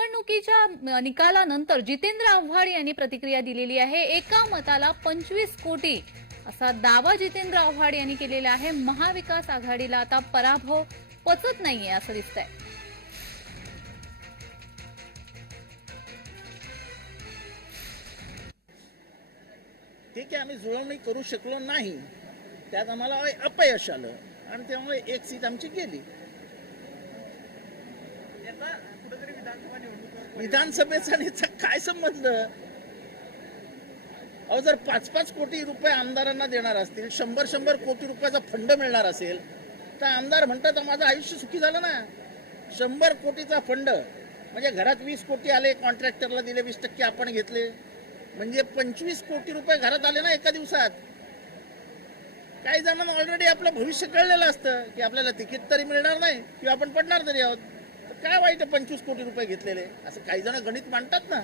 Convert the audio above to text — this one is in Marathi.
निवडणुकीच्या निकालानंतर जितेंद्र आव्हाड यांनी प्रतिक्रिया दिलेली आहे. एका मताला पंचवीस कोटी असा दावा जितेंद्र आव्हाड यांनी केलेला आहे. महाविकास आघाडीला आता पराभव पचत नाहीये असं दिसतंय. ठीक आहे आम्ही जुळवणी करू शकलो नाही. त्यात आम्हाला अपयश आलं. आणि त्यामुळे एक सीट आमची गेली. विधानसभेचा आणि काय संबंध? अहो जर पाच पाच कोटी रुपये आमदारांना देणार असतील शंभर शंभर कोटी रुपयाचा फंड मिळणार असेल तर आमदार म्हणतात माझं आयुष्य सुखी झालं ना. शंभर कोटीचा फंड म्हणजे घरात वीस कोटी आले कॉन्ट्रॅक्टरला दिले वीस टक्के आपण घेतले म्हणजे पंचवीस कोटी रुपये घरात आले ना एका दिवसात. काही जणांना ऑलरेडी आपलं भविष्य कळलेलं असतं की आपल्याला तिकीट तरी मिळणार नाही किंवा आपण पडणार तरी आहोत. काय वाईट पंचवीस कोटी रुपये घेतलेले. असं काही जण गणित मांडतात ना.